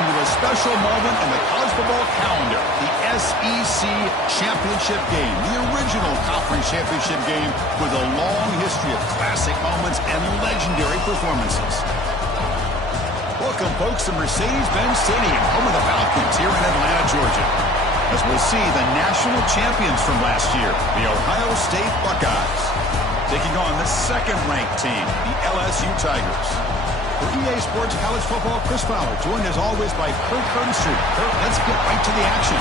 welcome to a special moment in the college football calendar, the SEC Championship Game, the original conference championship game with a long history of classic moments and legendary performances. Welcome, folks, to Mercedes-Benz Stadium, home of the Falcons here in Atlanta, Georgia, as we'll see the national champions from last year, the Ohio State Buckeyes, taking on the second-ranked team, the LSU Tigers. For EA Sports College Football, Chris Fowler, joined as always by Kirk Herbstreit. Kirk, let's get right to the action.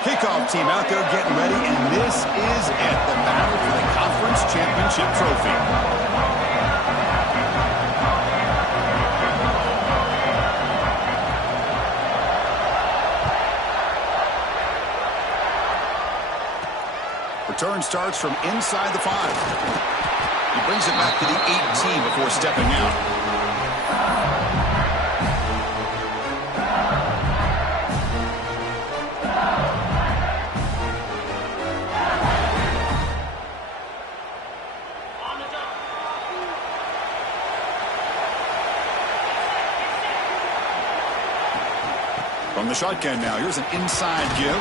Kickoff team out there getting ready, and this is it, the battle for the conference championship trophy. Return starts from inside the 5. He brings it back to the 18 before stepping out. From the shotgun now, here's an inside give.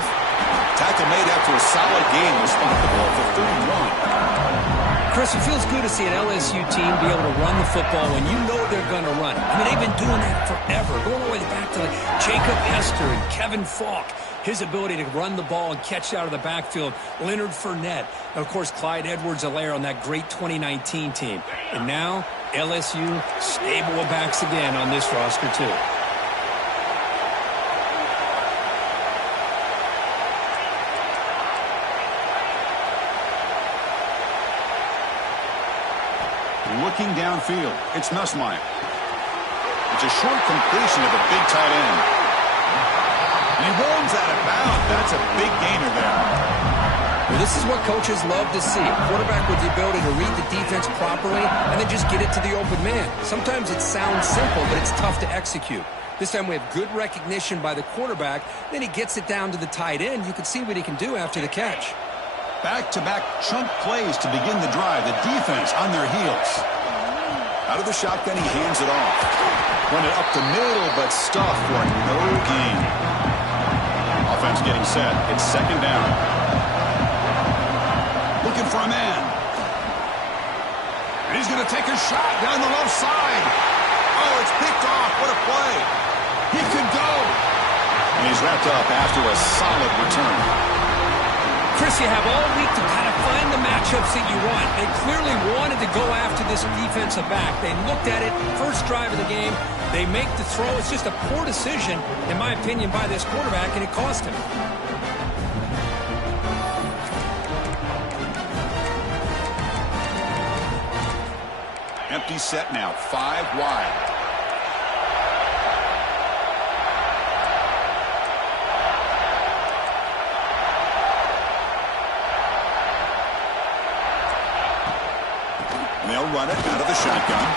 Tackle made after a solid game will spot the ball for 31. Chris, it feels good to see an LSU team be able to run the football when you know they're going to run it. I mean, they've been doing that forever, going all the way back to like Jacob Esther and Kevin Falk. His ability to run the ball and catch out of the backfield, Leonard Fournette, and, of course, Clyde Edwards-Helaire on that great 2019 team. And now, LSU stable of backs again on this roster, too. Looking downfield, it's Nussmeier. It's a short completion of a big tight end. And he rolls out of bounds. That's a big gainer there. Well, this is what coaches love to see. A quarterback with the ability to read the defense properly and then just get it to the open man. Sometimes it sounds simple, but it's tough to execute. This time we have good recognition by the quarterback. Then he gets it down to the tight end. You can see what he can do after the catch. Back-to-back chunk plays to begin the drive. The defense on their heels. Out of the shotgun, he hands it off. Run it up the middle, but stuffed for no gain. Offense getting set. It's second down. Looking for a man. And he's going to take a shot down the left side. Oh, it's picked off. What a play. He could go. And he's wrapped up after a solid return. Chris, you have all week to kind of find the matchups that you want. They clearly wanted to go after this defensive back. They looked at it, first drive of the game. They make the throw. It's just a poor decision, in my opinion, by this quarterback, and it cost him. Empty set now, 5 wide. They'll run it out of the shotgun.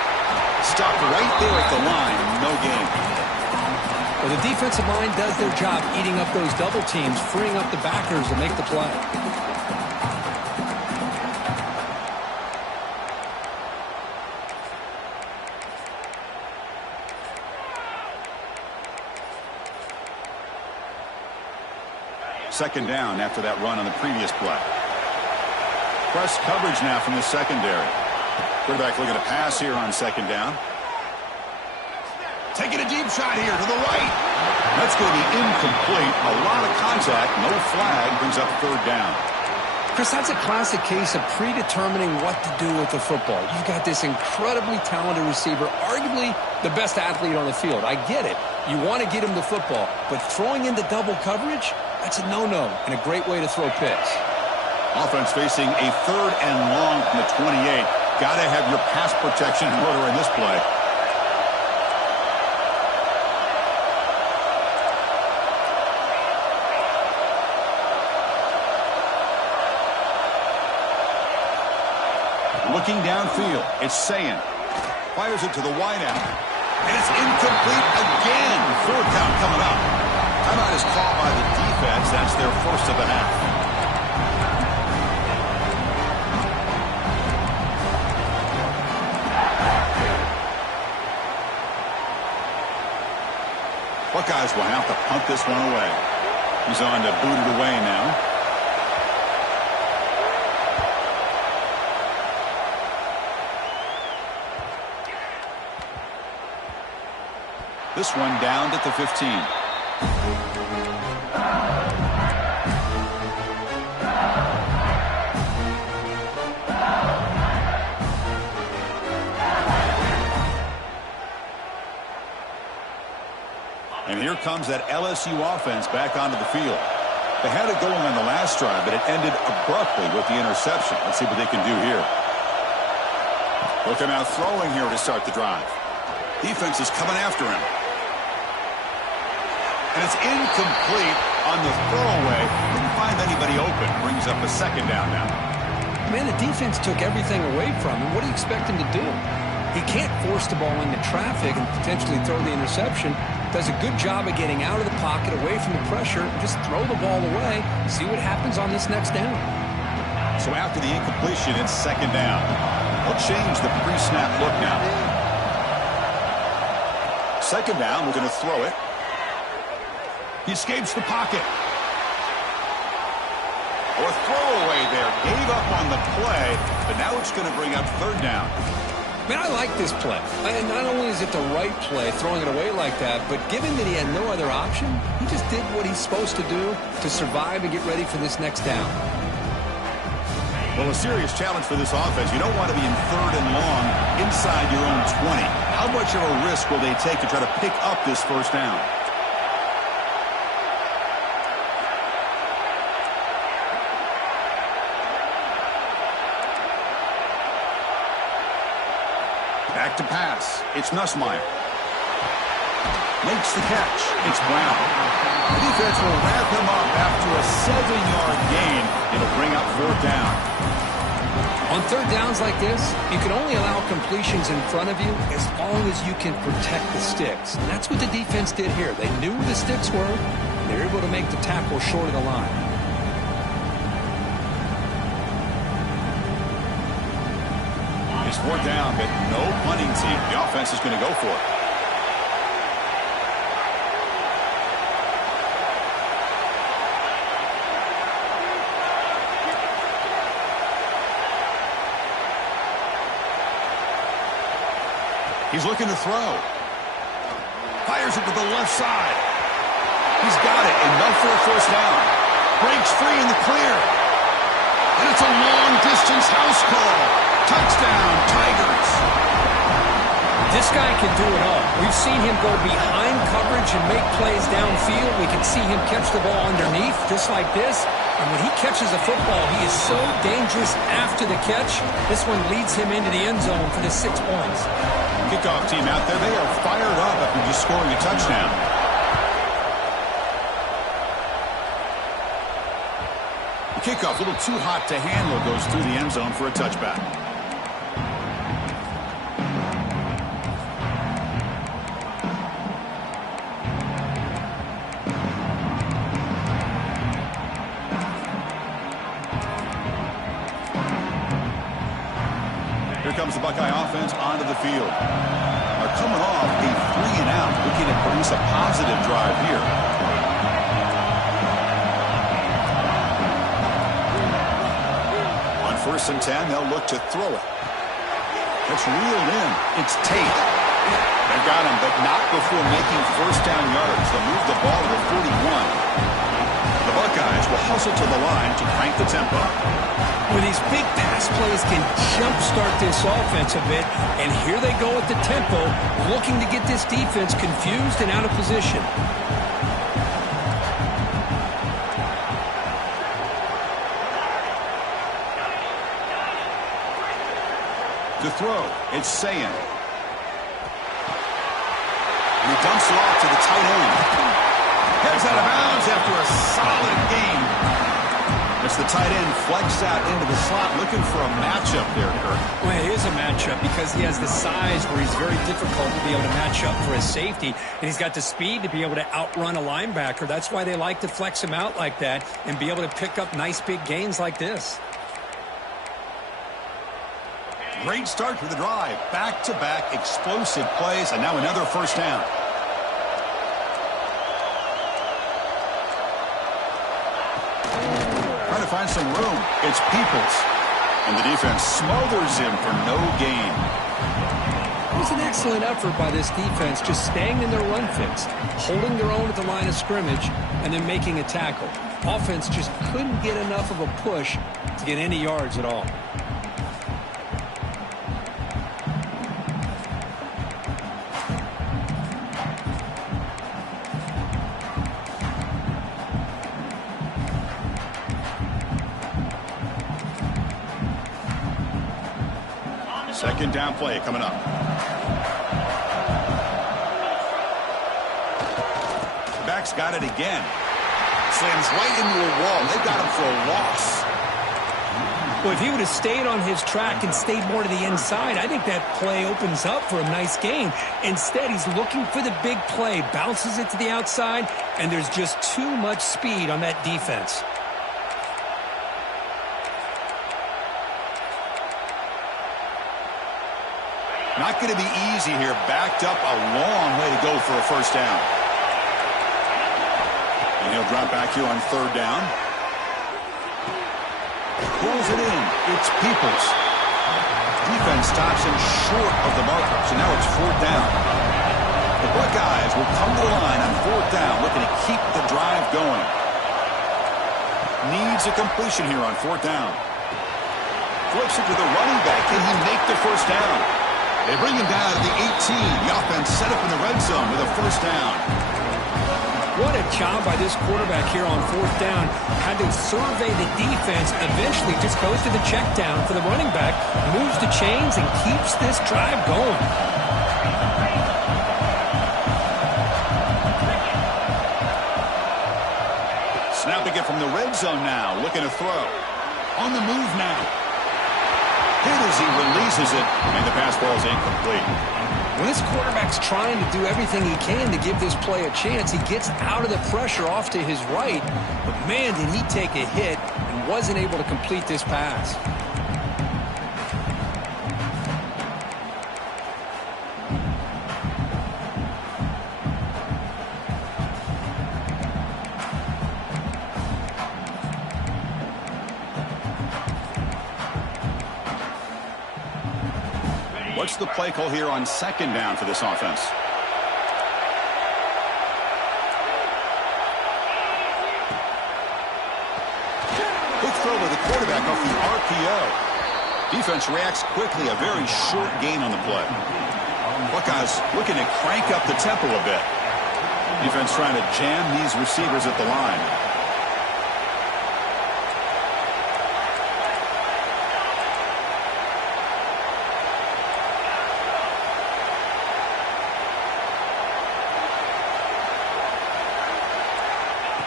Stop right there at the line. No gain. Well, the defensive line does their job eating up those double teams, freeing up the backers to make the play. Second down after that run on the previous play. Press coverage now from the secondary. Quarterback looking to pass here on second down. Taking a deep shot here to the right. That's going to be incomplete. A lot of contact. No flag. Brings up third down. Chris, that's a classic case of predetermining what to do with the football. You've got this incredibly talented receiver, arguably the best athlete on the field. I get it. You want to get him the football. But throwing into double coverage, that's a no-no and a great way to throw picks. Offense facing a third and long from the 28. Got to have your pass protection in order in this play. Looking downfield, it's Sayin. Fires it to the wideout. And it's incomplete again. Fourth down coming up. Timeout is called by the defense. That's their first of the half. Buckeyes will have to punt this one away. He's on to boot it away now. This one down at the 15. And here comes that LSU offense back onto the field. They had it going on the last drive, but it ended abruptly with the interception. Let's see what they can do here. They'll come out throwing here to start the drive. Defense is coming after him. And it's incomplete on the throwaway. Didn't find anybody open. Brings up a second down now. Man, the defense took everything away from him. What do you expect him to do? He can't force the ball into traffic and potentially throw the interception. Does a good job of getting out of the pocket, away from the pressure, and just throw the ball away. See what happens on this next down. So after the incompletion, it's second down. We'll change the pre-snap look now. Second down, we're going to throw it. He escapes the pocket. Or a throwaway there. Gave up on the play, but now it's going to bring up third down. Man, I like this play. And not only is it the right play, throwing it away like that, but given that he had no other option, he just did what he's supposed to do to survive and get ready for this next down. Well, a serious challenge for this offense. You don't want to be in third and long inside your own 20. How much of a risk will they take to try to pick up this first down? Back to pass. It's Nussmeier. Makes the catch. It's Brown. The defense will wrap him up after a 7-yard gain. It'll bring up fourth down. On third downs like this, you can only allow completions in front of you as long as you can protect the sticks. And that's what the defense did here. They knew where the sticks were. They were able to make the tackle short of the line. It's fourth down, but no punting team. The offense is going to go for it. He's looking to throw. Fires it to the left side. He's got it. Enough for a first down. Breaks free in the clear. And it's a long-distance house call. Touchdown, Tigers. This guy can do it all. We've seen him go behind coverage and make plays downfield. We can see him catch the ball underneath, just like this. And when he catches a football, he is so dangerous after the catch. This one leads him into the end zone for the 6 points. Kickoff team out there, they are fired up after just scoring a touchdown. The kickoff, a little too hot to handle, goes through the end zone for a touchback. Here comes the Buckeye offense onto the field. Are coming off a 3-and-out, looking to produce a positive drive here. On 1st and 10, they'll look to throw it. It's reeled in. It's Tate. They've got him, but not before making first down yards. They'll move the ball to the 41. The Buckeyes will hustle to the line to crank the tempo. Well, these big pass plays can jumpstart this offense a bit, and here they go at the tempo, looking to get this defense confused and out of position. To throw, it's Sayin. And he dumps it off to the tight end. Heads out of bounds after a solid game. The watch the tight end flex out into the slot, looking for a matchup there, Kirk. Well, it is a matchup because he has the size where he's very difficult to be able to match up for his safety, and he's got the speed to be able to outrun a linebacker. That's why they like to flex him out like that and be able to pick up nice big gains like this. Great start to the drive. Back-to-back explosive plays, and now another first down. Trying to find some room. It's Peoples. And the defense smothers him for no gain. It was an excellent effort by this defense, just staying in their run fix, holding their own at the line of scrimmage, and then making a tackle. Offense just couldn't get enough of a push to get any yards at all. Second down play coming up. Back's got it again. Slams right into a wall. They got him for a loss. Well, if he would have stayed on his track and stayed more to the inside, I think that play opens up for a nice gain. Instead, he's looking for the big play, bounces it to the outside, and there's just too much speed on that defense. Not going to be easy here. Backed up a long way to go for a first down. And he'll drop back here on third down. Pulls it in. It's Peoples. Defense stops him short of the marker. So now it's fourth down. The Buckeyes will come to the line on fourth down, looking to keep the drive going. Needs a completion here on fourth down. Flips it to the running back. Can he make the first down? They bring him down to the 18. The offense set up in the red zone with a first down. What a job by this quarterback here on fourth down. Had to survey the defense. Eventually just goes to the check down for the running back. Moves the chains and keeps this drive going. Snapping it from the red zone now. Looking to throw. On the move now. Hit as he releases it, and the pass ball is incomplete. When this quarterback's trying to do everything he can to give this play a chance, he gets out of the pressure off to his right. But, man, did he take a hit and wasn't able to complete this pass. What's the play call here on second down for this offense? Quick throw by the quarterback off the RPO. Defense reacts quickly. A very short gain on the play. Buckeyes looking to crank up the tempo a bit. Defense trying to jam these receivers at the line.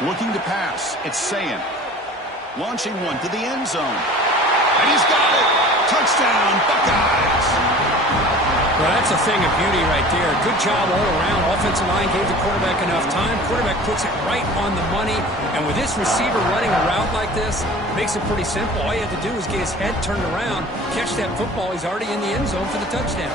Looking to pass. It's Sayin. Launching one to the end zone. And he's got it. Touchdown, Buckeyes. Well, that's a thing of beauty right there. Good job all around. Offensive line gave the quarterback enough time. Quarterback puts it right on the money. And with this receiver running a route like this, it makes it pretty simple. All you have to do is get his head turned around, catch that football. He's already in the end zone for the touchdown.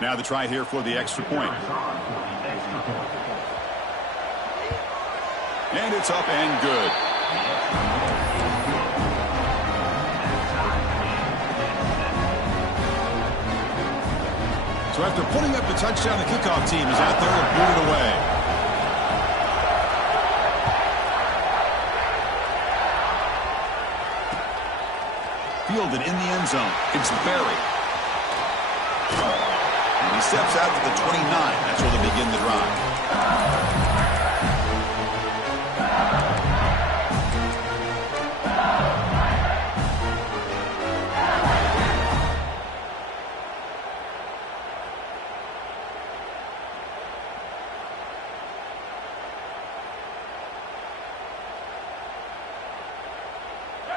Now the try here for the extra point. And it's up and good. So after putting up the touchdown, the kickoff team is out there to boot it away. Fielded in the end zone. It's Berry. He steps out to the 29. That's where they begin the drive.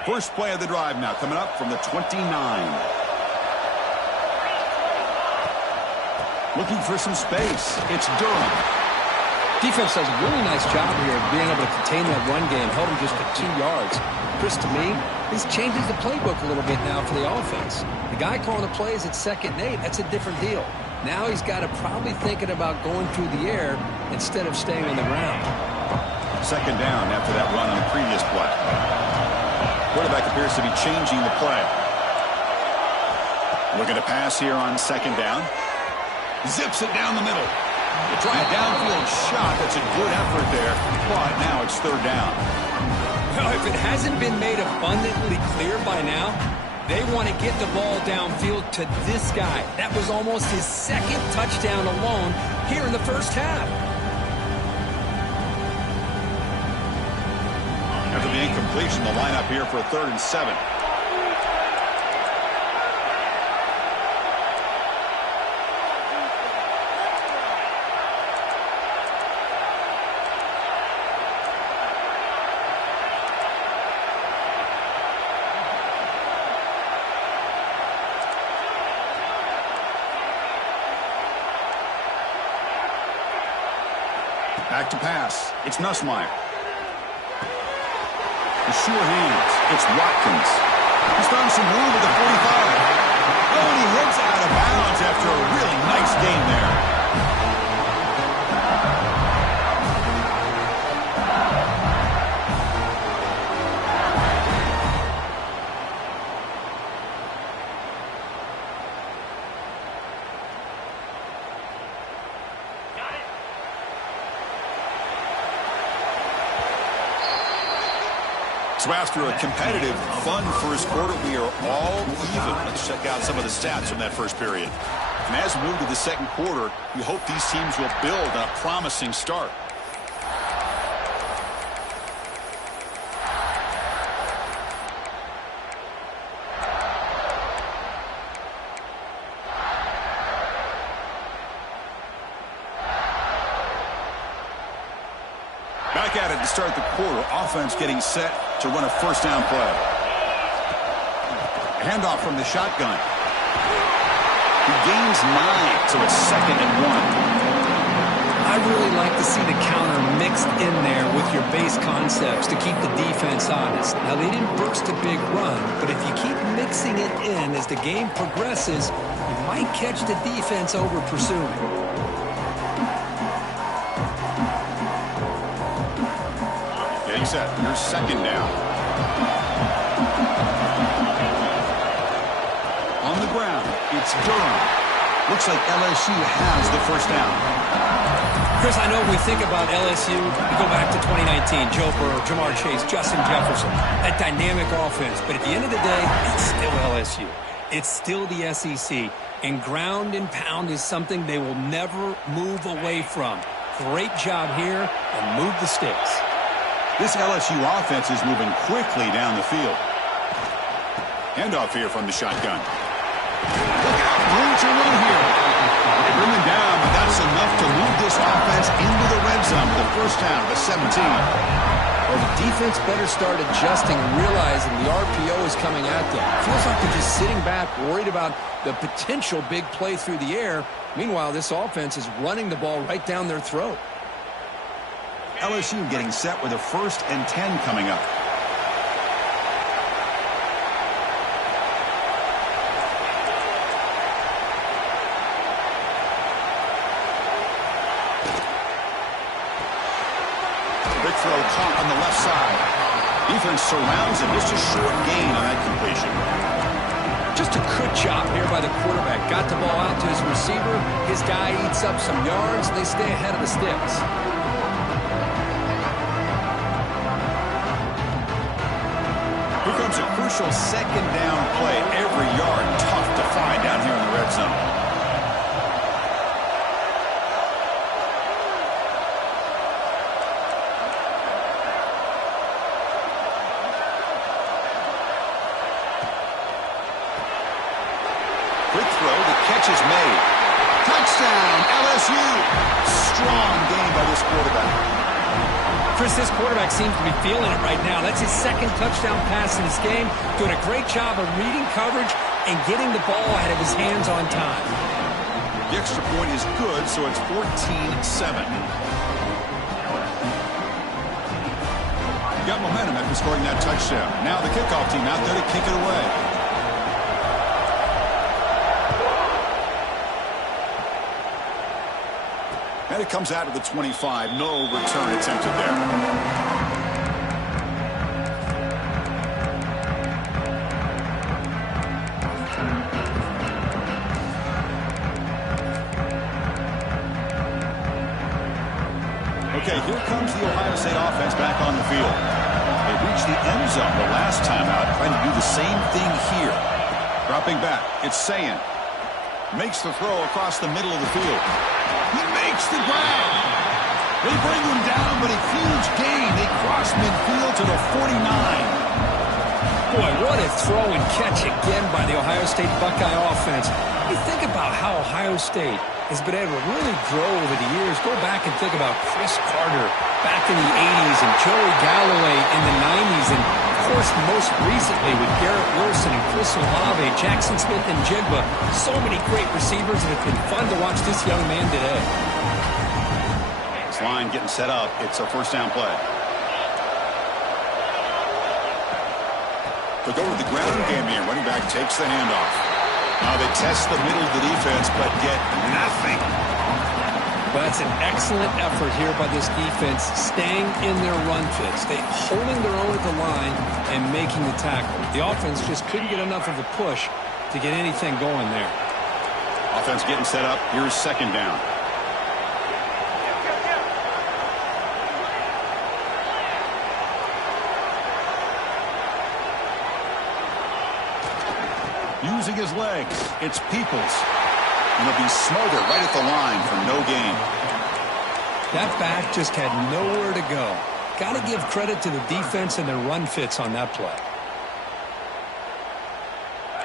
First play of the drive now coming up from the 29. Looking for some space. It's Durham. Defense does a really nice job here of being able to contain that run game. Held him just to 2 yards. Chris, to me, this changes the playbook a little bit now for the offense. The guy calling the plays at 2nd and 8, that's a different deal. Now he's got to probably thinking about going through the air instead of staying on the ground. 2nd down after that run on the previous play. Quarterback appears to be changing the play. Looking to pass here on 2nd down. Zips it down the middle. They try a downfield shot. That's a good effort there. But now it's 3rd down. Well, if it hasn't been made abundantly clear by now, they want to get the ball downfield to this guy. That was almost his 2nd touchdown alone here in the first half. After the incompletion, the lineup here for a 3rd and 7. Back to pass. It's Nussmeier. The sure hands. It's Watkins. He's found some room at the 45. Oh, and he heads out of bounds after a really nice game there. So after a competitive, fun first quarter, we are all even. Let's check out some of the stats from that first period. And as we move to the 2nd quarter, we hope these teams will build on a promising start. Back at it to start the quarter. Offense getting set to run a 1st down play. Handoff from the shotgun. He gains 9, so it's 2nd and 1. I really like to see the counter mixed in there with your base concepts to keep the defense honest. Now, they didn't burst a big run, but if you keep mixing it in as the game progresses, you might catch the defense over pursuing. Set. Here's 2nd down. On the ground, it's Durham. Looks like LSU has the 1st down. Chris, I know we think about LSU, we go back to 2019, Joe Burrow, Jamar Chase, Justin Jefferson, that dynamic offense. But at the end of the day, it's still LSU. It's still the SEC. And ground and pound is something they will never move away from. Great job here, and move the sticks. This LSU offense is moving quickly down the field. Handoff here from the shotgun. Look out, room to run here. They bring him down, but that's enough to move this offense into the red zone with the 1st down of the 17. Well, the defense better start adjusting and realizing the RPO is coming at them. Feels like they're just sitting back, worried about the potential big play through the air. Meanwhile, this offense is running the ball right down their throat. LSU getting set with a 1st and 10 coming up. Quick throw caught on the left side. Defense surrounds him. Just a short gain on that completion. Just a good job here by the quarterback. Got the ball out to his receiver. His guy eats up some yards. They stay ahead of the sticks. Here comes a crucial 2nd down play. Every yard tough to find down here in the red zone. Quick throw. The catch is made. Touchdown, LSU. Strong game by this quarterback. Chris, this quarterback seems to be feeling it right now. That's his second touchdown pass in this game. Doing a great job of reading coverage and getting the ball out of his hands on time. The extra point is good, so it's 14-7. Got momentum after scoring that touchdown. Now the kickoff team out there to kick it away. And it comes out of the 25. No return attempted there. Okay, here comes the Ohio State offense back on the field. They reached the end zone the last time out, trying to do the same thing here. Dropping back, it's Sayin. Makes the throw across the middle of the field. He makes the grab. They bring him down, but a huge gain. They cross midfield to the 49. Boy, what a throw and catch again by the Ohio State Buckeye offense. You think about how Ohio State has been able to really grow over the years. Go back and think about Chris Carter back in the 80s and Joey Galloway in the 90s. And, of course, most recently with Garrett Wilson and Chris Olave, Jackson Smith and Jigba. So many great receivers, and it's been fun to watch this young man today. This line getting set up. It's a first down play. To go to the ground game here, running back takes the handoff. Now they test the middle of the defense, but get nothing. Well, that's an excellent effort here by this defense, staying in their run fits. They holding their own at the line and making the tackle. The offense just couldn't get enough of a push to get anything going there. Offense getting set up. Here's second down. Using his legs, it's Peoples. And he'll be smothered right at the line for no gain. That back just had nowhere to go. Got to give credit to the defense and their run fits on that play.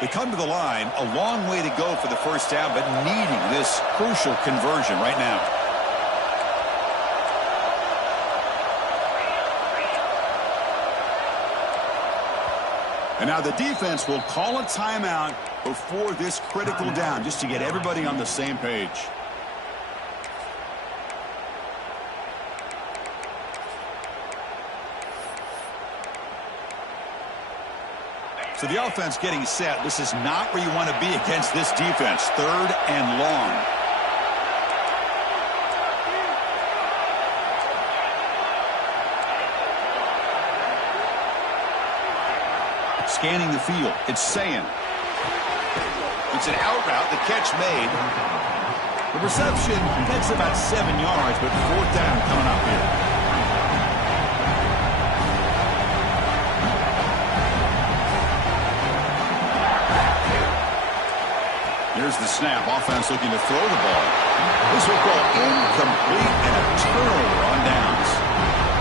They come to the line, a long way to go for the first down, but needing this crucial conversion right now. And now the defense will call a timeout before this critical down, just to get everybody on the same page. So the offense getting set. This is not where you want to be against this defense. Third and long. Scanning the field. It's Sayin. It's an out route. The catch made. The reception gets about 7 yards, but fourth down coming up here. Here's the snap. Offense looking to throw the ball. This will go incomplete and a turnover on downs.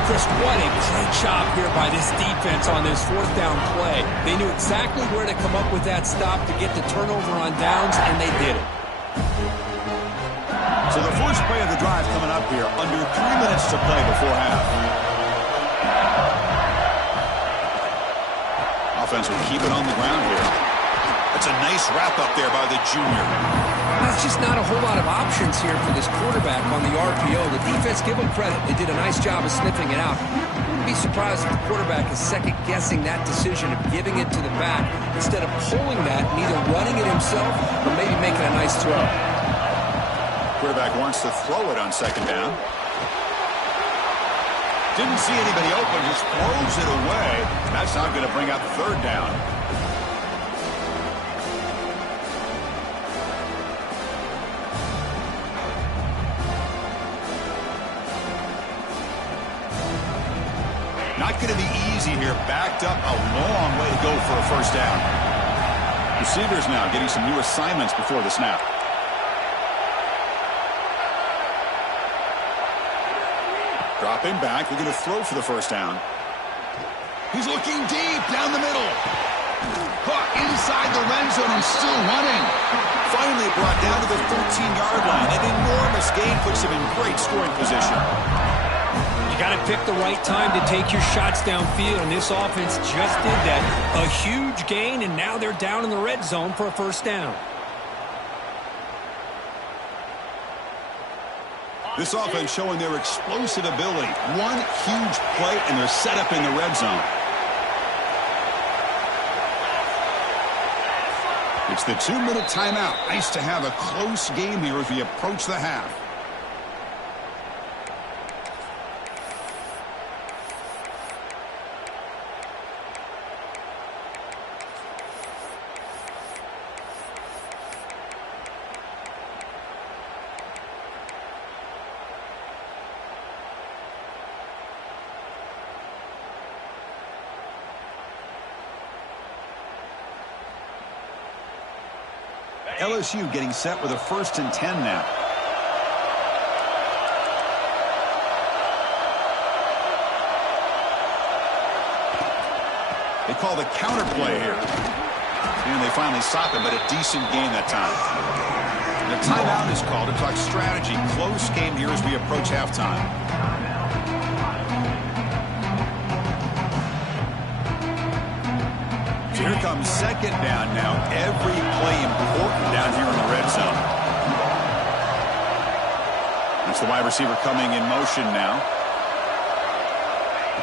Chris, what a great job here by this defense on this fourth down play. They knew exactly where to come up with that stop to get the turnover on downs, and they did it. So the first play of the drive coming up here, under 3 minutes to play before half. Offense will keep it on the ground here. That's a nice wrap up there by the junior. That's just not a whole lot of options here for this quarterback on the RPO. The defense, give them credit. They did a nice job of sniffing it out. I'd be surprised if the quarterback is second-guessing that decision of giving it to the back instead of pulling that and either running it himself or maybe making a nice throw. Quarterback wants to throw it on second down. Didn't see anybody open, just throws it away. That's not going to bring out the third down. Not going to be easy here. Backed up a long way to go for a first down. Receivers now getting some new assignments before the snap. Dropping back. They're going to throw for the first down. He's looking deep down the middle. Caught inside the red zone and still running. Finally brought down to the 13-yard line. An enormous gain puts him in great scoring position. got to pick the right time to take your shots downfield, and this offense just did that. A huge gain, and now they're down in the red zone for a first down. This offense showing their explosive ability. One huge play, and they're set up in the red zone. It's the 2-minute timeout. Nice to have a close game here as we approach the half. LSU getting set with a 1st and 10 now. They call the counter play here. And they finally stop it, but a decent gain that time. The timeout is called to talk strategy. Close game here as we approach halftime. Here comes 2nd down now. Every play important down here in the red zone. That's the wide receiver coming in motion now.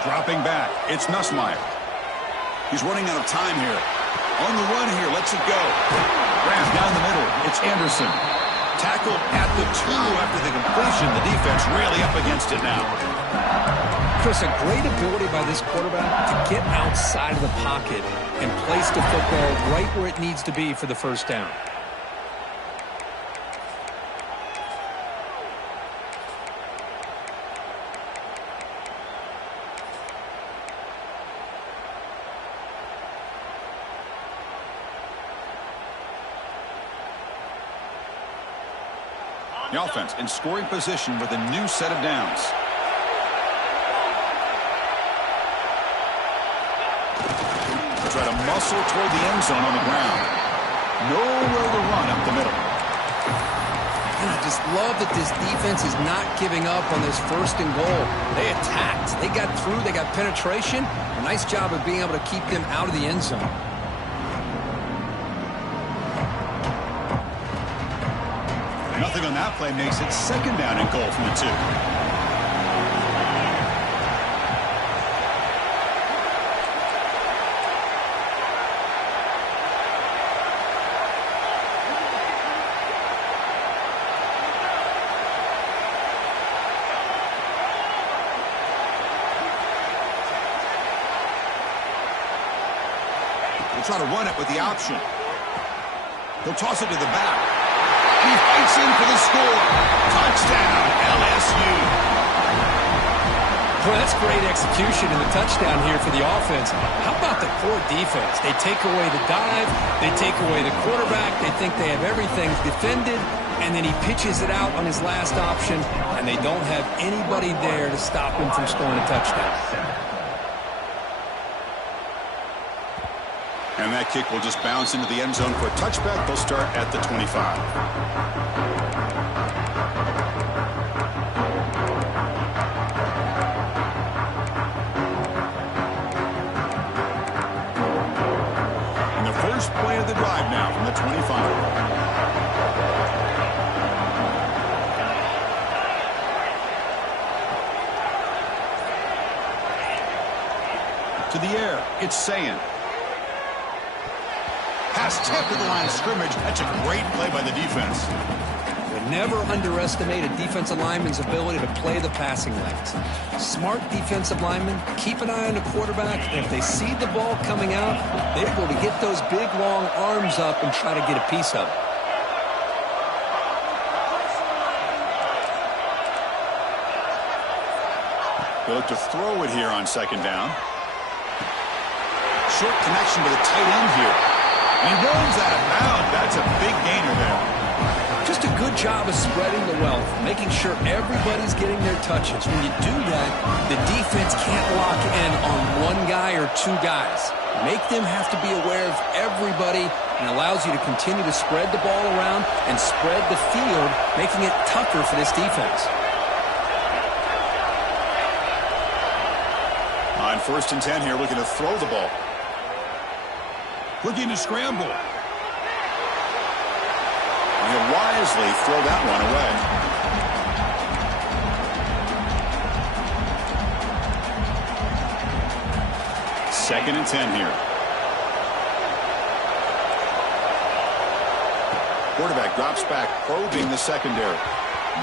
Dropping back. It's Nussmeier. He's running out of time here. On the run here. Lets it go. Graham down the middle. It's Anderson. Tackled at the 2 after the completion. The defense really up against it now. Chris, a great ability by this quarterback to get outside of the pocket and place the football right where it needs to be for the first down. The offense in scoring position with a new set of downs. Try to muscle toward the end zone on the ground. Nowhere to run up the middle. And I just love that this defense is not giving up on this 1st and goal. They attacked. They got through. They got penetration. A nice job of being able to keep them out of the end zone. Nothing on that play makes it 2nd down and goal from the 2. Try to run it with the option. He'll toss it to the back. He fights in for the score. Touchdown, LSU. Well, that's great execution in the touchdown here for the offense. How about the poor defense? They take away the dive. They take away the quarterback. They think they have everything defended. And then he pitches it out on his last option. And they don't have anybody there to stop him from scoring a touchdown. And that kick will just bounce into the end zone for a touchback. They'll start at the 25. And the first play of the drive now from the 25. To the air, it's Sayin. Pass tipped to the line of scrimmage. That's a great play by the defense. But never underestimate a defensive lineman's ability to play the passing lanes. Smart defensive linemen keep an eye on the quarterback, and if they see the ball coming out, they're able to get those big, long arms up and try to get a piece of it. They look to throw it here on 2nd down. Short connection to the tight end here. And he rolls out of bounds. That's a big gainer there. Just a good job of spreading the wealth, making sure everybody's getting their touches. When you do that, the defense can't lock in on one guy or 2 guys. Make them have to be aware of everybody, and allows you to continue to spread the ball around and spread the field, making it tougher for this defense. First and 10 here, looking to throw the ball. Looking to scramble. And he'll wisely throw that one away. Second and 10 here. Quarterback drops back, probing the secondary.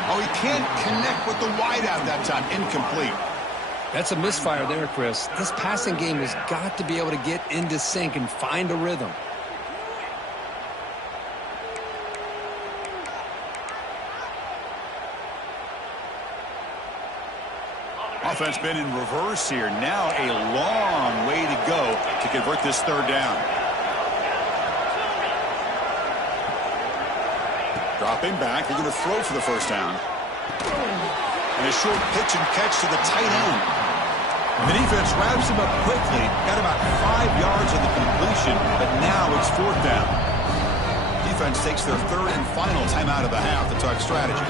Oh, he can't connect with the wideout that time. Incomplete. That's a misfire there, Chris. This passing game has got to be able to get into sync and find a rhythm. Offense been in reverse here. Now a long way to go to convert this third down. Dropping back, they're going to throw for the first down. And a short pitch and catch to the tight end. The defense wraps him up quickly. Got about 5 yards on the completion, but now it's fourth down. Defense takes their third and final timeout of the half to talk strategy.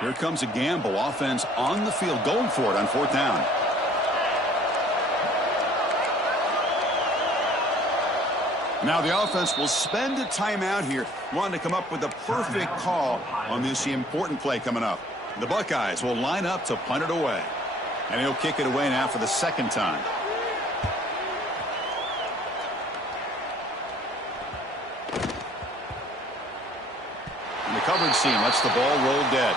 Here comes a gamble. Offense on the field, going for it on fourth down. Now the offense will spend a timeout here, wanting to come up with the perfect call on this important play coming up. The Buckeyes will line up to punt it away. And he'll kick it away now for the second time. And the coverage team lets the ball roll dead.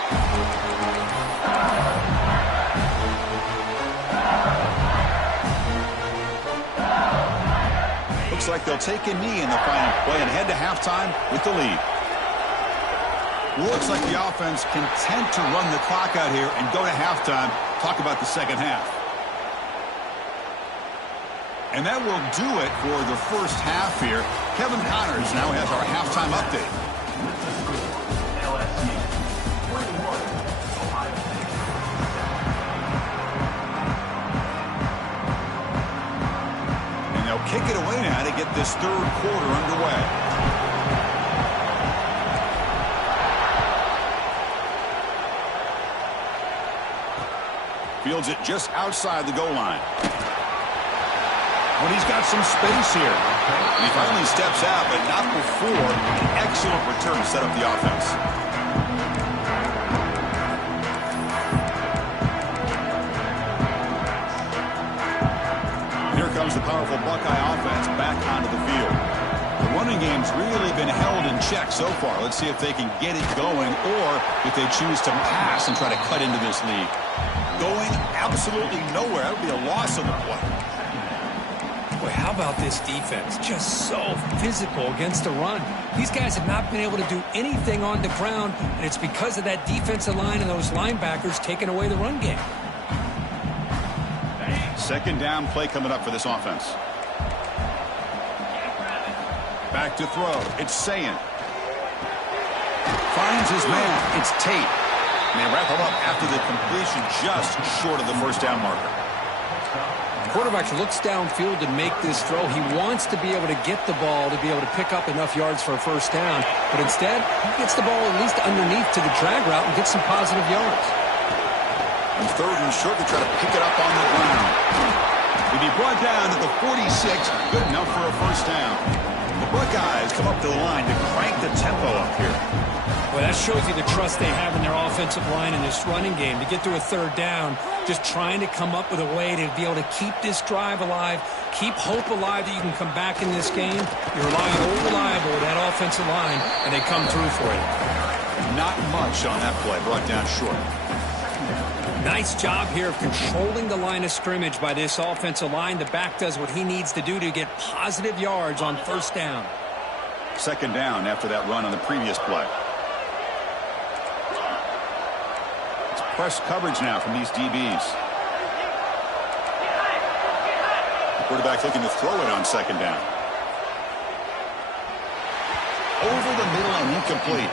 Looks like they'll take a knee in the final play and head to halftime with the lead. Looks like the offense content to run the clock out here and go to halftime. Talk about the second half. And that will do it for the first half here. Kevin Connors now has our halftime update. And they'll kick it away now to get this third quarter underway. Fields it just outside the goal line. But he's got some space here. And he finally steps out, but not before an excellent return to set up the offense. Here comes the powerful Buckeye offense back onto the field. The running game's really been held in check so far. Let's see if they can get it going or if they choose to pass and try to cut into this lead. Going absolutely nowhere. That would be a loss on the play. Boy, how about this defense? Just so physical against the run. These guys have not been able to do anything on the ground, and it's because of that defensive line and those linebackers taking away the run game. Second down play coming up for this offense. Back to throw. It's Sayin. Finds his man. It's Tate. And they wrap him up after the completion just short of the first down marker. The quarterback looks downfield to make this throw. He wants to be able to get the ball to be able to pick up enough yards for a first down. But instead, he gets the ball at least underneath to the drag route and gets some positive yards. And third and short to try to pick it up on the ground. He'd be brought down at the 46. Good enough for a first down. The Buckeyes come up to the line to crank the tempo up here. Well, that shows you the trust they have in their offensive line in this running game. To get to a third down, just trying to come up with a way to be able to keep this drive alive, keep hope alive that you can come back in this game. You're relying on reliable with that offensive line, and they come through for you. Not much on that play, brought down short. Nice job here of controlling the line of scrimmage by this offensive line. The back does what he needs to do to get positive yards on first down. Second down after that run on the previous play. It's press coverage now from these DBs. The quarterback looking to throw it on second down. Over the middle and incomplete.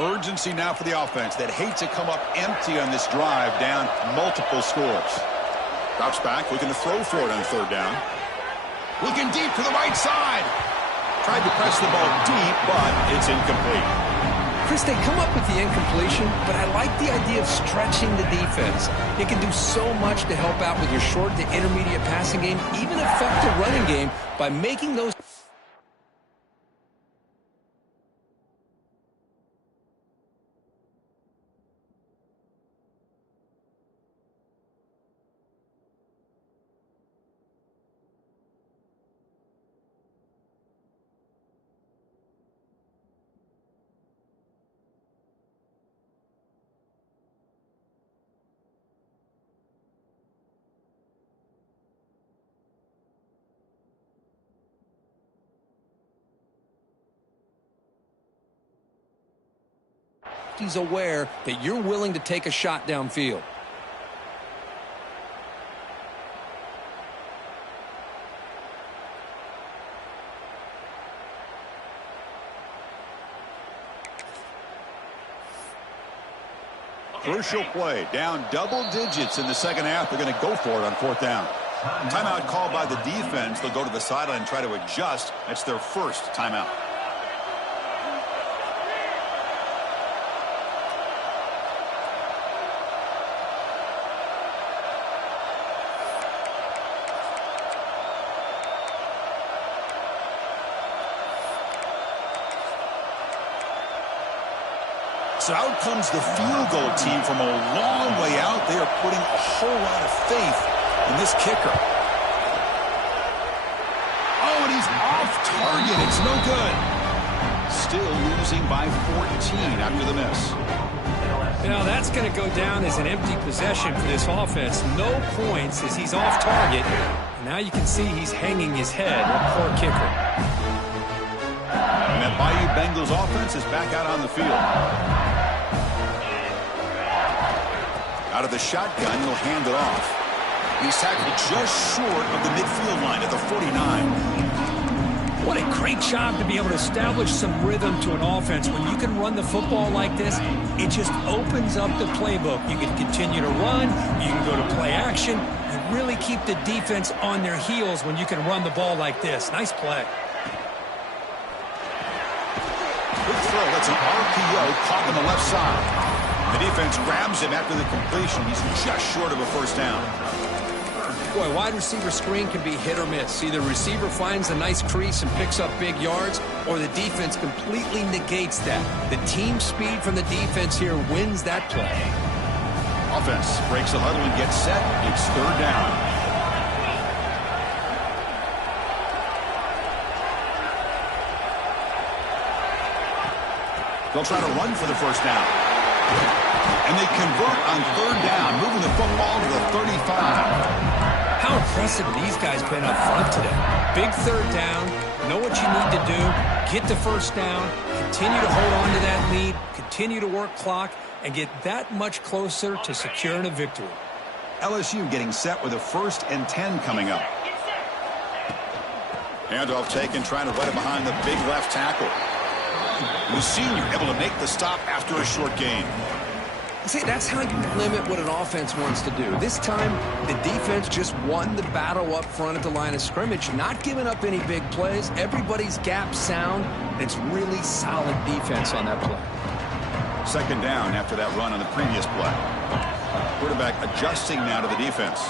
Urgency now for the offense that hates to come up empty on this drive, down multiple scores. Drops back, looking to throw for it on third down. Looking deep to the right side. Tried to press the ball deep, but it's incomplete. Chris, they come up with the incompletion, but I like the idea of stretching the defense. It can do so much to help out with your short to intermediate passing game, even affect the running game by making those. He's aware that you're willing to take a shot downfield. Crucial play, down double digits in the second half. They're going to go for it on fourth down. Timeout called by the defense. They'll go to the sideline and try to adjust. That's their first timeout. So out comes the field goal team from a long way out. They are putting a whole lot of faith in this kicker. Oh, and he's off target. It's no good. Still losing by 14 after the miss. Now that's going to go down as an empty possession for this offense. No points as he's off target. Now you can see he's hanging his head. What poor kicker. And that Bayou Bengals offense is back out on the field. Out of the shotgun, he'll hand it off. He's tackled just short of the midfield line at the 49. What a great job to be able to establish some rhythm to an offense. When you can run the football like this, it just opens up the playbook. You can continue to run. You can go to play action. You really keep the defense on their heels when you can run the ball like this. Nice play. Good throw. That's an RPO caught on the left side. The defense grabs him after the completion. He's just short of a first down. Boy, wide receiver screen can be hit or miss. Either receiver finds a nice crease and picks up big yards, or the defense completely negates that. The team speed from the defense here wins that play. Offense breaks the huddle and gets set. It's third down. They'll try to run for the first down. And they convert on third down, moving the football to the 35. How impressive these guys been up front today. Big third down, know what you need to do, get the first down, continue to hold on to that lead, continue to work clock, and get that much closer to securing a victory. LSU getting set with a 1st and 10 coming up. Handoff taken, trying to run it behind the big left tackle. The senior able to make the stop after a short gain. See, that's how you limit what an offense wants to do. This time, the defense just won the battle up front at the line of scrimmage, not giving up any big plays. Everybody's gap sound. It's really solid defense on that play. Second down after that run on the previous play. Quarterback adjusting now to the defense.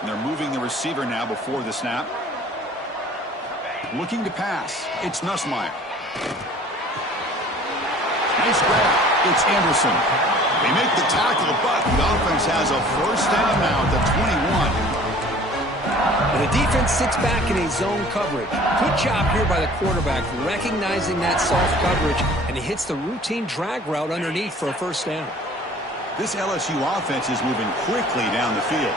And they're moving the receiver now before the snap. Looking to pass. It's Nussmeier. Nice grab. It's Anderson. They make the tackle, but the offense has a first down now at the 21. And the defense sits back in a zone coverage. Good job here by the quarterback, recognizing that soft coverage, and he hits the routine drag route underneath for a first down. This LSU offense is moving quickly down the field.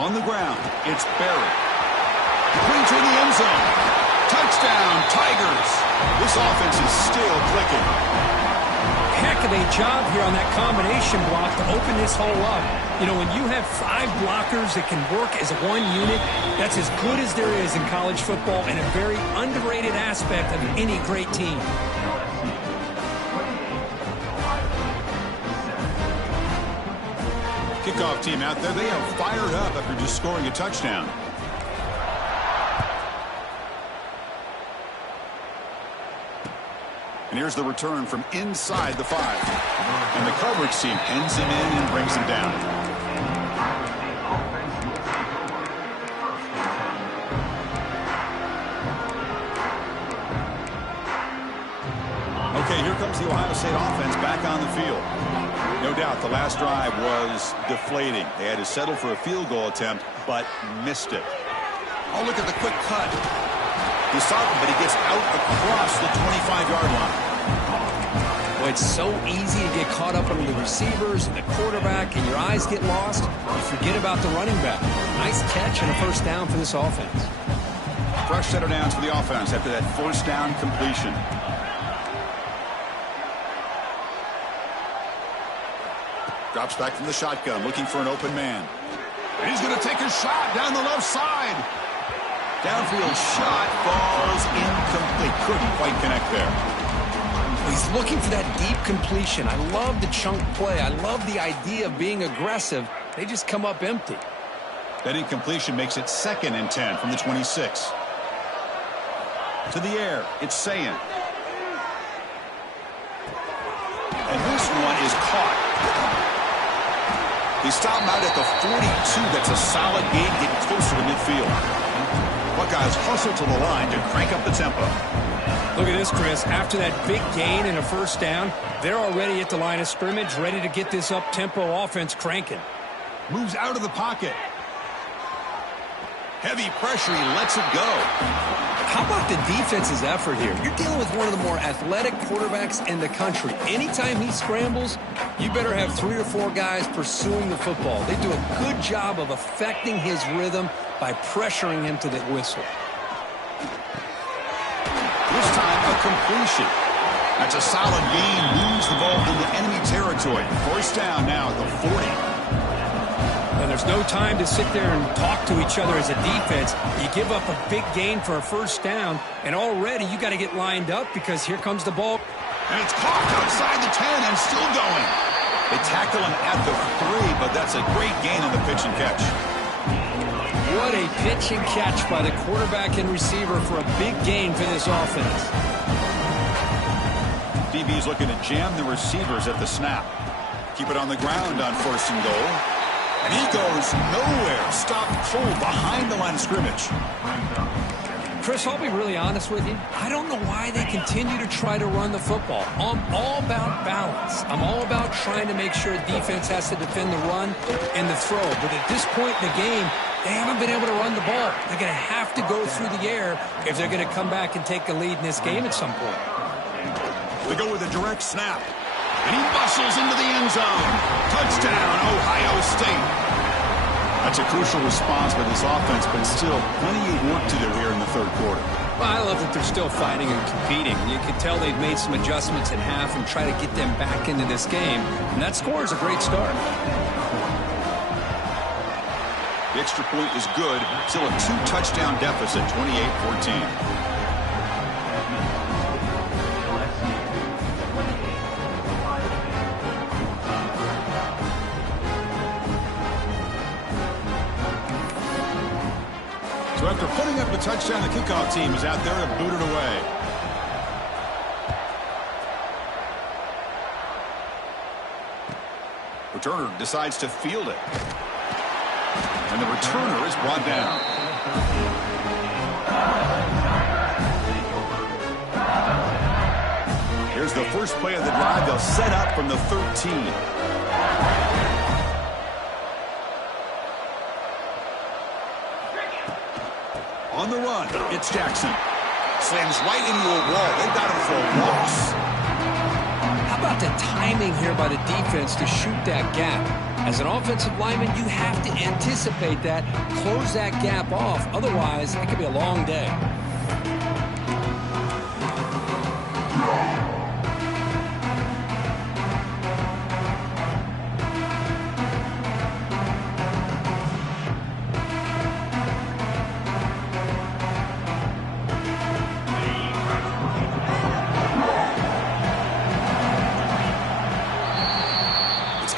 On the ground, it's Barrett. Clean to the end zone. Touchdown, Tigers. This offense is still clicking. Heck of a job here on that combination block to open this hole up. You know, when you have 5 blockers that can work as one unit, that's as good as there is in college football and a very underrated aspect of any great team. Kickoff team out there, they are fired up after just scoring a touchdown. And here's the return from inside the 5. And the coverage team pins him in and brings him down. Okay, here comes the Ohio State offense back on the field. No doubt the last drive was deflating. They had to settle for a field goal attempt, but missed it. Oh, look at the quick cut. He stopped him, but he gets out across the 25-yard line. Well, it's so easy to get caught up under the receivers and the quarterback, and your eyes get lost. You forget about the running back. Nice catch and a first down for this offense. Fresh set of downs for the offense after that first down completion. Drops back from the shotgun, looking for an open man. And he's going to take a shot down the left side. Downfield shot falls incomplete. Couldn't quite connect there. He's looking for that deep completion. I love the chunk play. I love the idea of being aggressive. They just come up empty. That incompletion makes it 2nd and 10 from the 26. To the air, it's Sayin. And this one is caught. They stop him out at the 42. That's a solid gain, getting closer to midfield. Buckeyes hustle to the line to crank up the tempo. Look at this, Chris. After that big gain and a first down, they're already at the line of scrimmage, ready to get this up-tempo offense cranking. Moves out of the pocket. Heavy pressure, he lets it go. How about the defense's effort here? You're dealing with one of the more athletic quarterbacks in the country. Anytime he scrambles, you better have 3 or 4 guys pursuing the football. They do a good job of affecting his rhythm by pressuring him to the whistle. This time, a completion. That's a solid gain. Moves the ball into enemy territory. First down now at the 40. And there's no time to sit there and talk to each other as a defense. You give up a big gain for a first down, and already you got to get lined up because here comes the ball. And it's caught outside the 10 and still going. They tackle him at the 3, but that's a great gain on the pitch and catch. What a pitch and catch by the quarterback and receiver for a big gain for this offense. DB's looking to jam the receivers at the snap. Keep it on the ground on 1st and goal. And he goes nowhere. Stopped cold behind the line of scrimmage. Chris, I'll be really honest with you. I don't know why they continue to try to run the football. I'm all about balance. I'm all about trying to make sure defense has to defend the run and the throw. But at this point in the game, they haven't been able to run the ball. They're going to have to go through the air if they're going to come back and take a lead in this game at some point. We go with a direct snap. And he bustles into the end zone. Touchdown, Ohio State. That's a crucial response by this offense, but still plenty of work to do here in the 3rd quarter. Well, I love that they're still fighting and competing. You can tell they've made some adjustments in half and try to get them back into this game. And that score is a great start. The The extra point is good. Still a 2-touchdown deficit, 28-14. So after putting up the touchdown, the kickoff team is out there to boot it away. Returner decides to field it. And the returner is brought down. Here's the first play of the drive. They'll set up from the 13. On the run, it's Jackson. Slams right into a wall. They got him for a loss. How about the timing here by the defense to shoot that gap? As an offensive lineman, you have to anticipate that, close that gap off. Otherwise, it could be a long day.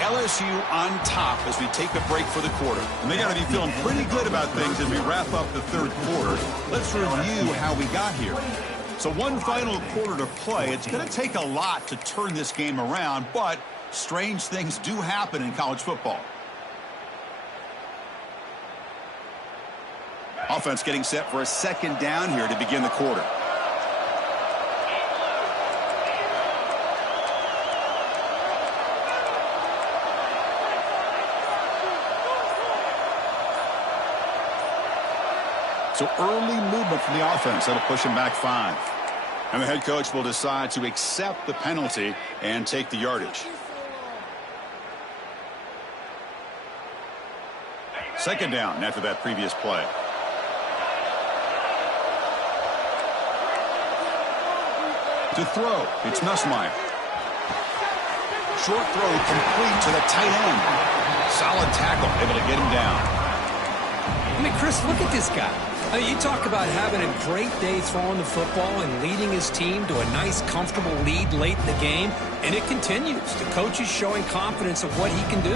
LSU on top as we take a break for the quarter. And they got to be feeling pretty good about things as we wrap up the third quarter. Let's review how we got here. So one final quarter to play. It's going to take a lot to turn this game around, but strange things do happen in college football. Offense getting set for a second down here to begin the quarter. So early movement from the offense that'll push him back 5. And the head coach will decide to accept the penalty and take the yardage. Second down after that previous play. To throw, it's Nussmeier. Short throw complete to the tight end. Solid tackle, able to get him down. I mean, Chris, look at this guy. I mean, you talk about having a great day throwing the football and leading his team to a nice, comfortable lead late in the game, and it continues. The coach is showing confidence of what he can do.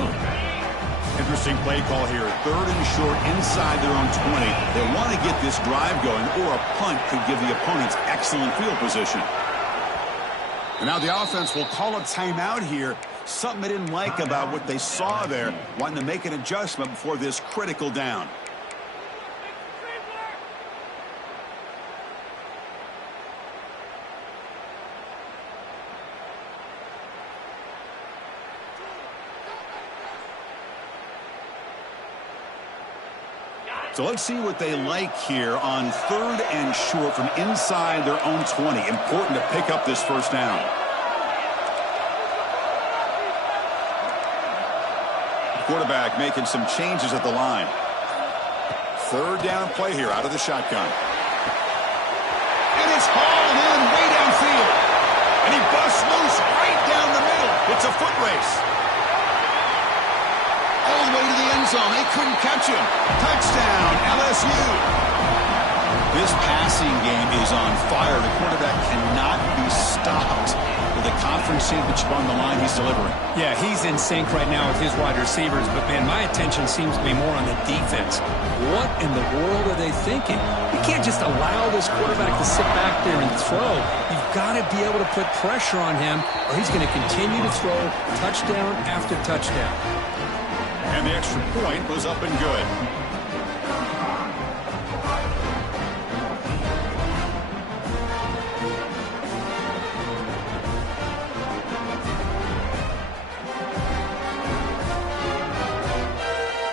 Interesting play call here. 3rd and short inside their own 20. They want to get this drive going, or a punt could give the opponents excellent field position. And now the offense will call a timeout here. Something they didn't like about what they saw there, wanting to make an adjustment before this critical down. So let's see what they like here on 3rd and short from inside their own 20. Important to pick up this first down. Quarterback making some changes at the line. 3rd down play here out of the shotgun. And it's hauled in way downfield. And he busts loose right down the middle. It's a foot race. All the way to the end zone. They couldn't catch him. Touchdown, LSU. This passing game is on fire. The quarterback cannot be stopped with a conference championship on the line. He's delivering. Yeah, he's in sync right now with his wide receivers, but, man, my attention seems to be more on the defense. What in the world are they thinking? You can't just allow this quarterback to sit back there and throw. You've got to be able to put pressure on him, or he's going to continue to throw touchdown after touchdown. And the extra point was up and good.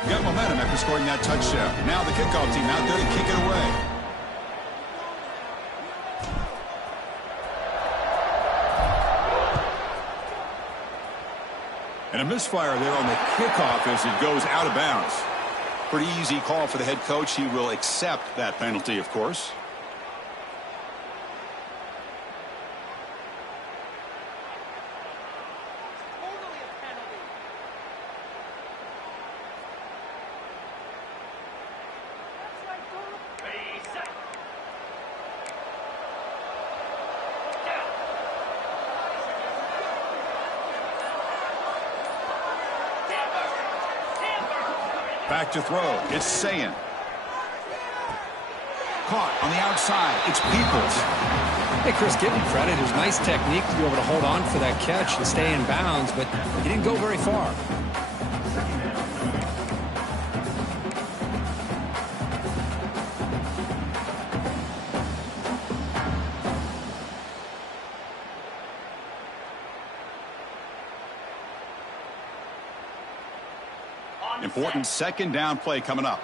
Got momentum after scoring that touchdown. Now the kickoff team out there to kick it away. And a misfire there on the kickoff as it goes out of bounds. Pretty easy call for the head coach. He will accept that penalty, of course. back to throw. It's Sayin. Caught on the outside. It's Peoples. Hey, Chris, give him credit. It was nice technique to be able to hold on for that catch and stay in bounds, but he didn't go very far. Important second down play coming up.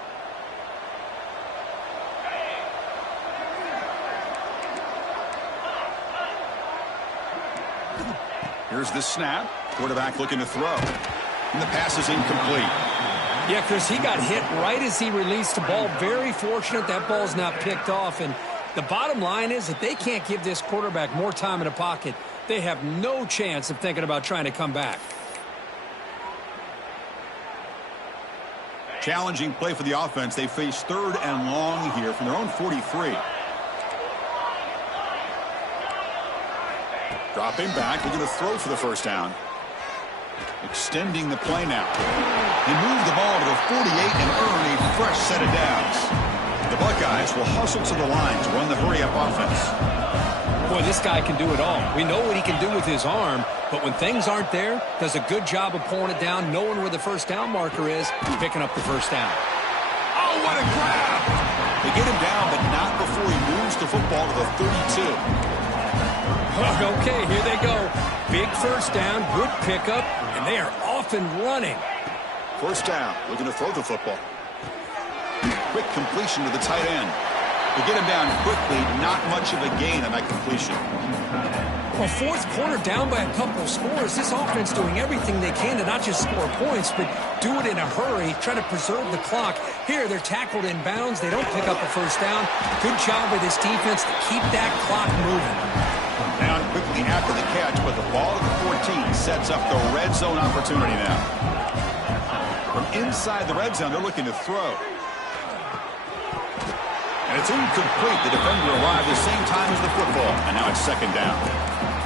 Here's the snap. Quarterback looking to throw. And the pass is incomplete. Yeah, Chris, he got hit right as he released the ball. Very fortunate that ball's not picked off. And the bottom line is that they can't give this quarterback more time in the pocket. They have no chance of thinking about trying to come back. Challenging play for the offense. They face 3rd and long here from their own 43. Dropping back, looking to throw for the first down. Extending the play now. He moved the ball to the 48 and earn a fresh set of downs. The Buckeyes will hustle to the line to run the hurry-up offense. Boy, this guy can do it all. We know what he can do with his arm, but when things aren't there, does a good job of pulling it down, knowing where the first down marker is, picking up the first down. Oh, what a grab! They get him down, but not before he moves the football to the 32. Okay, here they go. Big first down, good pickup, and they are off and running. First down, looking to throw the football. Quick completion to the tight end. They get him down quickly, not much of a gain on that completion. Well, fourth quarter down by a couple of scores. This offense doing everything they can to not just score points, but do it in a hurry, try to preserve the clock. Here, they're tackled in bounds. They don't pick up a first down. Good job by this defense to keep that clock moving. Down quickly after the catch, but the ball at the 14 sets up the red zone opportunity now. From inside the red zone, they're looking to throw. And it's incomplete. The defender arrived the same time as the football, and now it's second down.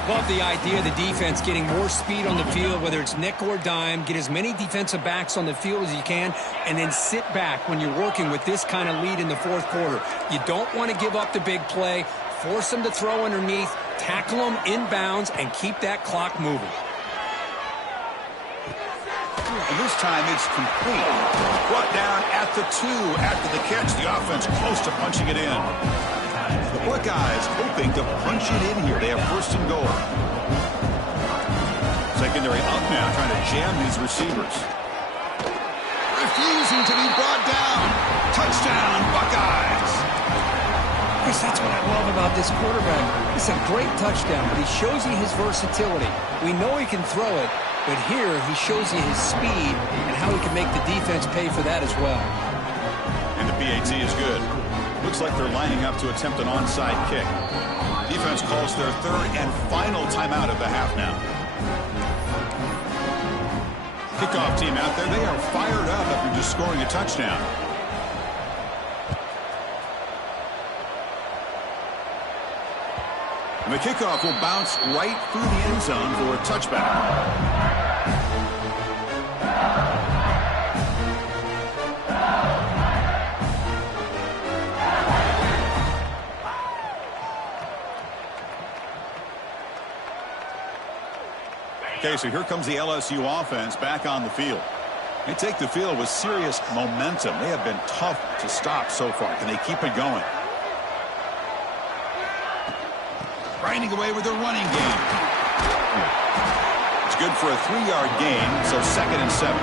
Love the idea of the defense getting more speed on the field, whether it's nickel or dime. Get as many defensive backs on the field as you can, and then sit back when you're working with this kind of lead in the fourth quarter. You don't want to give up the big play. Force them to throw underneath, tackle them inbounds, and keep that clock moving. And this time it's complete. Brought down at the 2 after the catch. The offense close to punching it in. The Buckeyes hoping to punch it in here. They have first and goal. Secondary up now, trying to jam these receivers. Refusing to be brought down. Touchdown, Buckeyes. Chris, that's what I love about this quarterback. It's a great touchdown, but he shows you his versatility. We know he can throw it, but here he shows you his speed and how he can make the defense pay for that as well. And the PAT is good. Looks like they're lining up to attempt an onside kick. Defense calls their 3rd and final timeout of the half now. Kickoff team out there. They are fired up after just scoring a touchdown. And the kickoff will bounce right through the end zone for a touchback. Okay, so here comes the LSU offense back on the field. They take the field with serious momentum. They have been tough to stop so far. Can they keep it going? Grinding away with their running game. It's good for a 3-yard gain, so 2nd and 7.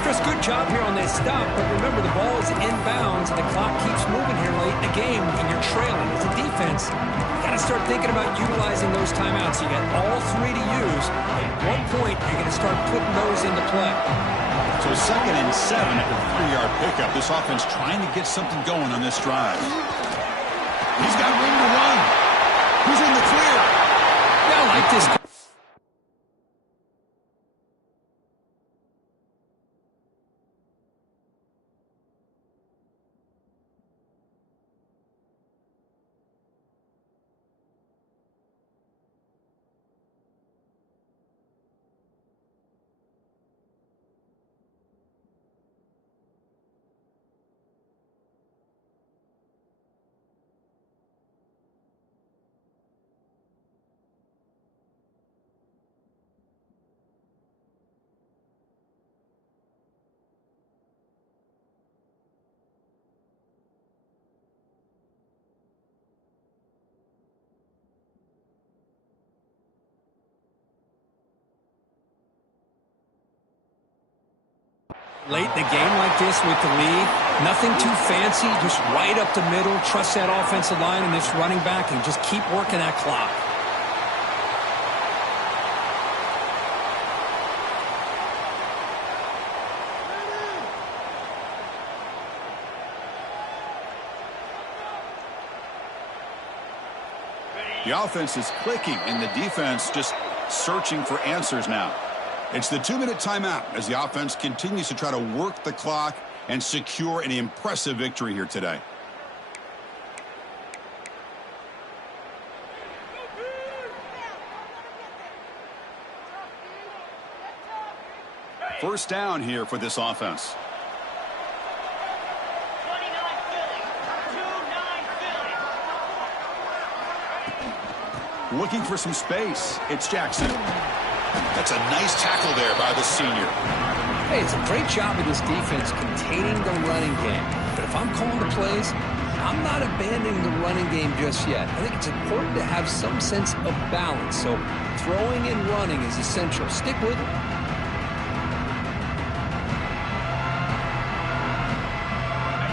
Chris, good job here on this stop, but remember the ball is inbounds and the clock keeps moving here late in the game and you're trailing. As a defense, you got to start thinking about utilizing those timeouts. You got all 3 to use. At one point, you're going to start putting those into play. So 2nd and 7 at the 3-yard pickup. This offense trying to get something going on this drive. He's got room to run. Who's in the clear? Yeah, I like this. Late in the game like this with the lead, nothing too fancy, just right up the middle. Trust that offensive line and this running back and just keep working that clock. The offense is clicking, and the defense just searching for answers now. It's the 2-minute timeout as the offense continues to try to work the clock and secure an impressive victory here today. First down here for this offense. Looking for some space. It's Jackson. That's a nice tackle there by the senior. Hey, it's a great job of this defense containing the running game. But if I'm calling the plays, I'm not abandoning the running game just yet. I think it's important to have some sense of balance. So throwing and running is essential. Stick with it.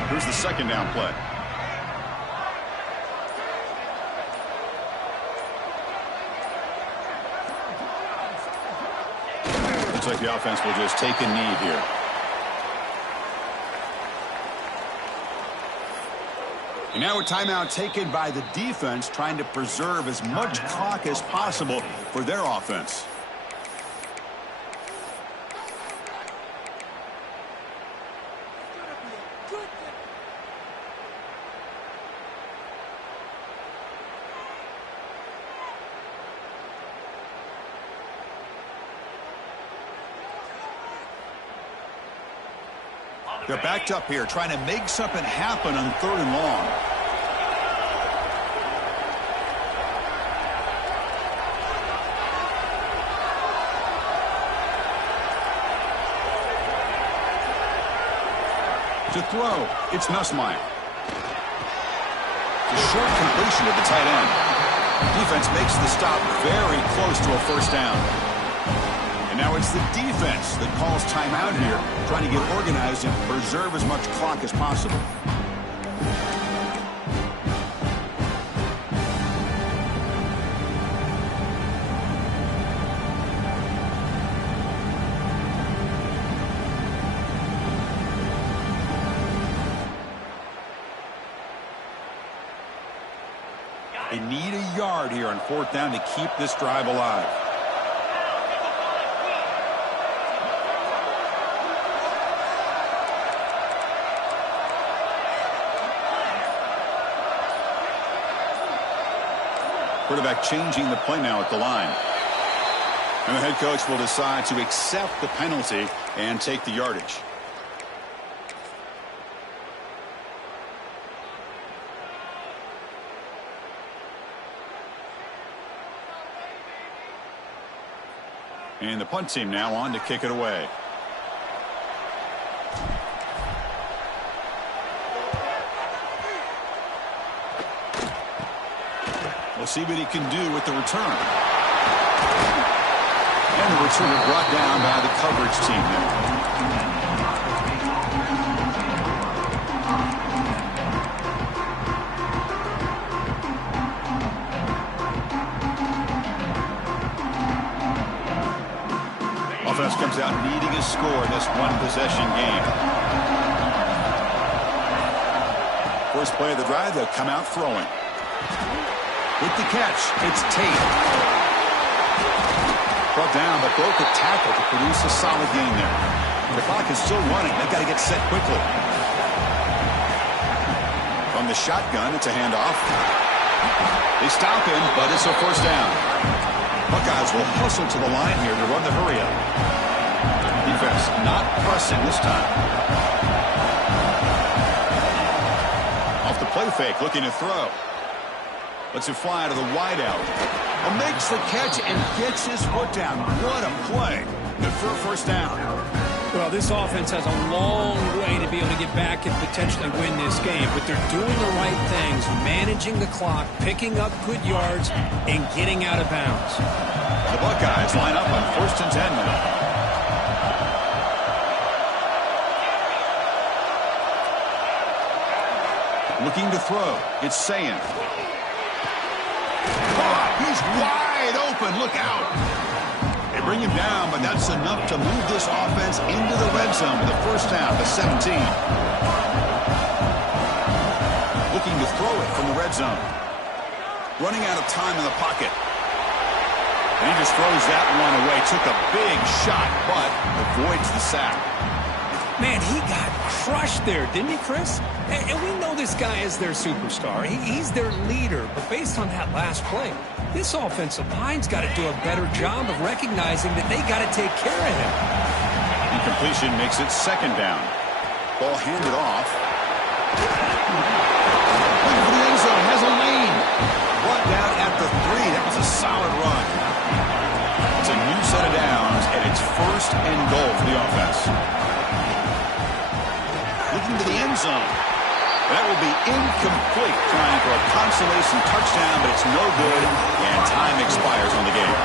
Here's the second down play. Looks like the offense will just take a knee here. And now a timeout taken by the defense, trying to preserve as much clock as possible for their offense. They're backed up here, trying to make something happen on 3rd and long. To throw, it's Nussmeier. The short completion of the tight end. Defense makes the stop very close to a first down. Now it's the defense that calls timeout here, trying to get organized and preserve as much clock as possible. They need a yard here on 4th down to keep this drive alive. Quarterback changing the play now at the line. And the head coach will decide to accept the penalty and take the yardage. And the punt team now on to kick it away. We'll see what he can do with the return. And the returner brought down by the coverage team there. Offense comes out needing a score in this one-possession game. First play of the drive, they'll come out throwing. With the catch, it's Tate. Brought down, but broke a tackle to produce a solid gain there. The clock is still running. They've got to get set quickly. From the shotgun, it's a handoff. They stop him, but it's a first down. Buckeyes will hustle to the line here to run the hurry-up. Defense not pressing this time. Off the play fake, looking to throw. Lets it fly to the wideout. Makes the catch and gets his foot down. What a play. Good for a first down. Well, this offense has a long way to be able to get back and potentially win this game, but they're doing the right things, managing the clock, picking up good yards, and getting out of bounds. The Buckeyes line up on 1st and 10 now. Looking to throw. It's Sayin. Oh, he's wide open. Look out. They bring him down, but that's enough to move this offense into the red zone for the first down to 17. Looking to throw it from the red zone. Running out of time in the pocket. And he just throws that one away. Took a big shot, but avoids the sack. Man, he got crushed there, didn't he, Chris? And we know this guy is their superstar. He's their leader. But based on that last play, this offensive line's got to do a better job of recognizing that they got to take care of him. Incompletion makes it second down. Ball handed off. Looking for the end zone. Has a lane. Brought down at the 3. That was a solid run. It's a new set of downs, and it's first and goal for the offense. Looking to the end zone. That will be incomplete, trying for a consolation touchdown, but it's no good, and time expires on the game.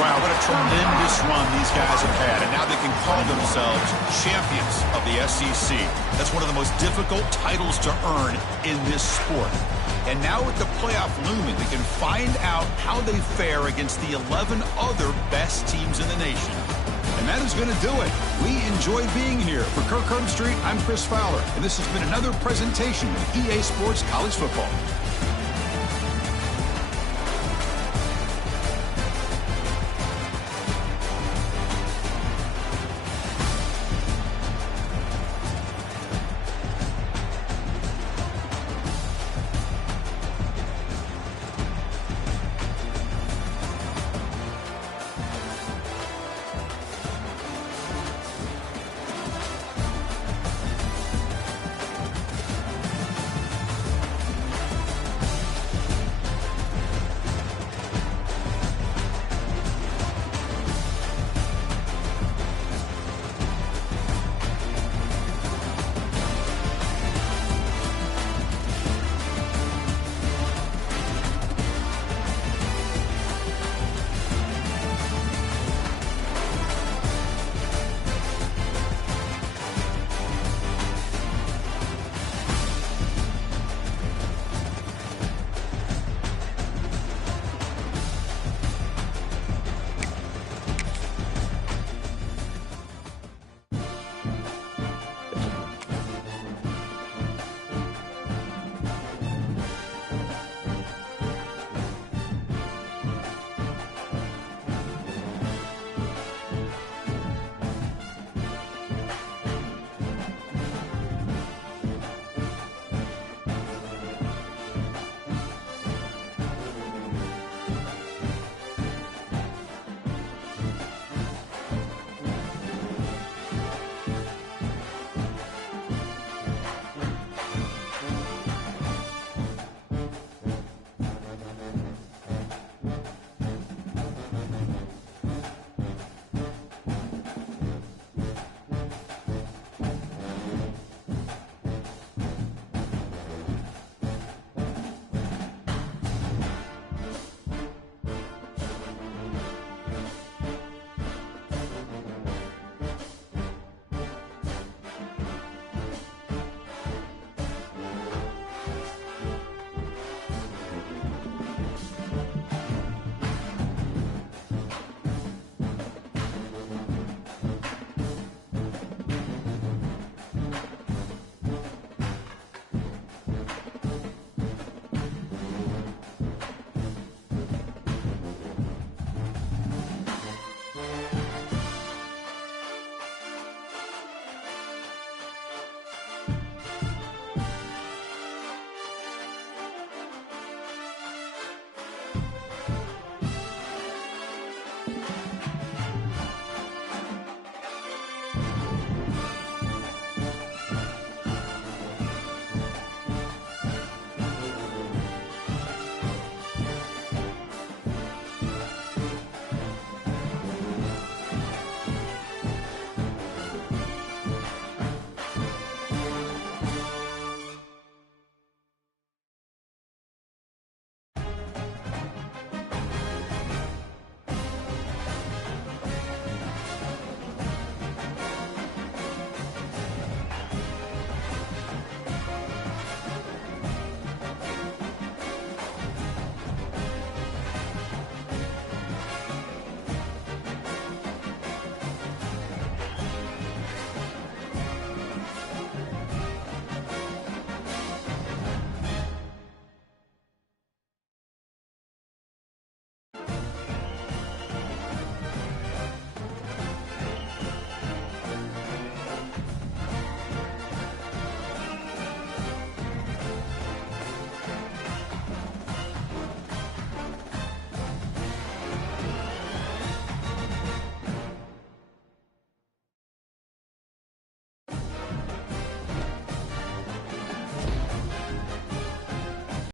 Wow, what a tremendous run these guys have had, and now they can call themselves champions of the SEC. That's one of the most difficult titles to earn in this sport. And now with the playoff looming, we can find out how they fare against the 11 other best teams in the nation. And that is going to do it. We enjoy being here. For Kirk Herbstreit, I'm Chris Fowler, and this has been another presentation of EA Sports College Football.